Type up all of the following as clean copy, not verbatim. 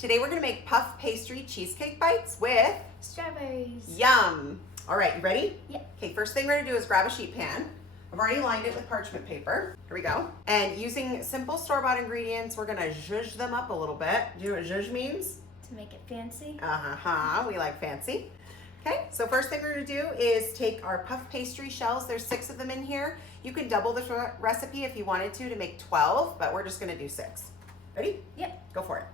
Today we're gonna make puff pastry cheesecake bites with strawberries. Yum. All right, you ready? Yep. Okay, first thing we're gonna do is grab a sheet pan. I've already lined it with parchment paper. Here we go. And using simple store-bought ingredients, we're gonna zhuzh them up a little bit. Do you know what zhuzh means? To make it fancy. Uh-huh, we like fancy. Okay, so first thing we're gonna do is take our puff pastry shells. There's 6 of them in here. You can double this recipe if you wanted to make 12, but we're just gonna do 6. Ready? Yep. Go for it.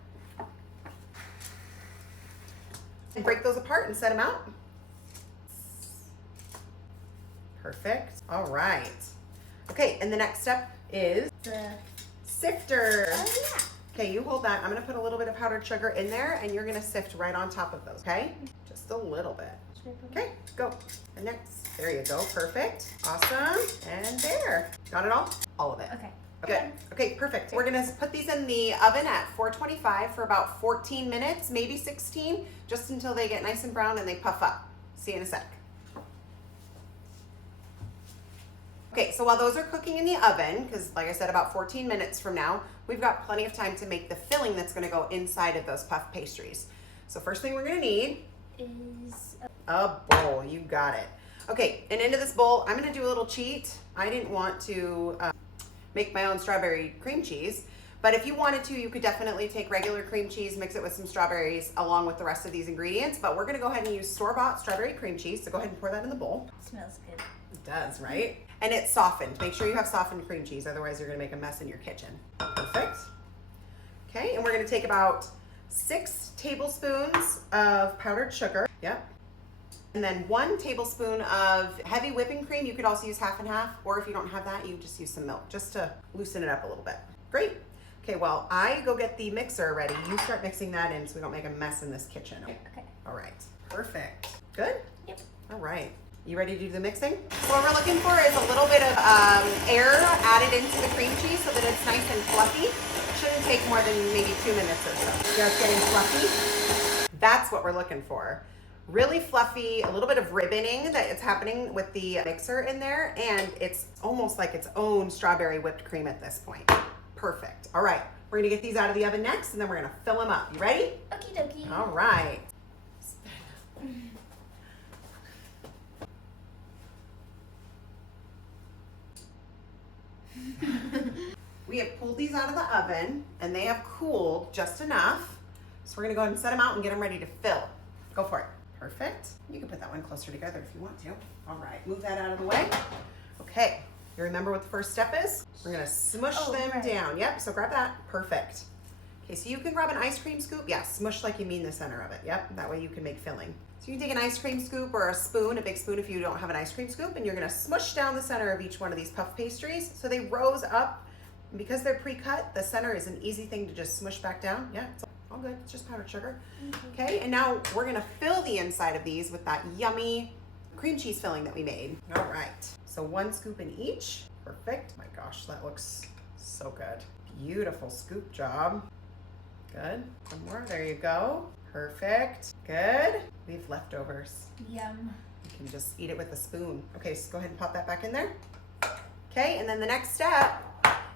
And break those apart and set them out. Perfect. All right. Okay, and the next step is The sifter. oh yeah. Okay, you hold that. I'm gonna put a little bit of powdered sugar in there and you're gonna sift right on top of those, okay? Just a little bit. Okay, go. And next, there you go, perfect. Awesome, and there. Got it all? All of it. Okay. Good. Okay, perfect. We're gonna put these in the oven at 425 for about 14 minutes, maybe 16, just until they get nice and brown and they puff up. See you in a sec. Okay, so while those are cooking in the oven, because like I said, about 14 minutes from now, we've got plenty of time to make the filling that's gonna go inside of those puff pastries. So first thing we're gonna need Is a bowl. You got it. Okay, and into this bowl, I'm gonna do a little cheat. I didn't want to make my own strawberry cream cheese, but if you wanted to, you could definitely take regular cream cheese, mix it with some strawberries along with the rest of these ingredients, but we're gonna go ahead and use store-bought strawberry cream cheese, so go ahead and pour that in the bowl. smells good. It does, right? And it's softened. Make sure you have softened cream cheese, otherwise you're gonna make a mess in your kitchen. Perfect. Okay, and we're gonna take about 6 tablespoons of powdered sugar. Yep. And then 1 tablespoon of heavy whipping cream. You could also use half and half, or if you don't have that, you just use some milk just to loosen it up a little bit. Great. Okay, well, I go get the mixer ready. You start mixing that in so we don't make a mess in this kitchen. Okay. All right, perfect. Good? Yep. All right. You ready to do the mixing? So what we're looking for is a little bit of air added into the cream cheese so that it's nice and fluffy. Shouldn't take more than maybe 2 minutes or so. Just getting fluffy. That's what we're looking for. Really fluffy, a little bit of ribboning that is happening with the mixer in there, and it's almost like its own strawberry whipped cream at this point. Perfect. All right, we're gonna get these out of the oven next, and then we're gonna fill them up. You ready? Okie dokie. All right. We have pulled these out of the oven and they have cooled just enough. So we're gonna go ahead and set them out and get them ready to fill. Go for it. Perfect. You can put that one closer together if you want to. All right, move that out of the way. Okay, you remember what the first step is? We're gonna smush them down. Yep, so grab that. Perfect. Okay, so you can grab an ice cream scoop. Yeah, smush like you mean the center of it. Yep, that way you can make filling. So you can take an ice cream scoop or a spoon, a big spoon if you don't have an ice cream scoop, and you're gonna smush down the center of each one of these puff pastries so they rose up. And because they're pre-cut, the center is an easy thing to just smush back down. Yeah, it's all good, it's just powdered sugar. Okay, and now we're gonna fill the inside of these with that yummy cream cheese filling that we made. All right, so 1 scoop in each. Perfect. My gosh, that looks so good. Beautiful scoop job. Good, some more, there you go. Perfect, good. We have leftovers. Yum. You can just eat it with a spoon. Okay, so go ahead and pop that back in there. Okay, and then the next step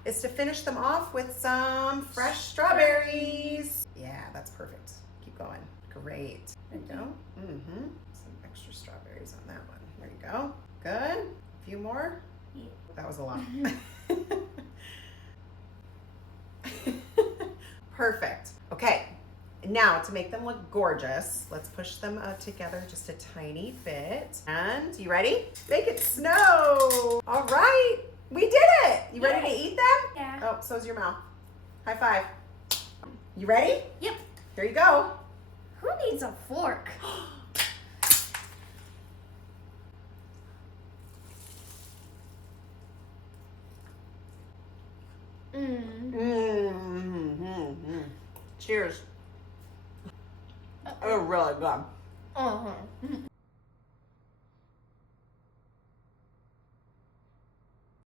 is to finish them off with some fresh strawberries. Yeah, that's perfect. Keep going. Great. There you go. Mm-hmm. Some extra strawberries on that one. There you go. Good. A few more. Yeah. That was a lot. Perfect. Okay. Now to make them look gorgeous, let's push them together just a tiny bit. And you ready? Make it snow. All right. We did it! You ready to eat them? Yeah. Oh, so's your mouth. High five. You ready? Yep. Here you go. Who needs a fork? Cheers. Oh, really good. Uh-huh.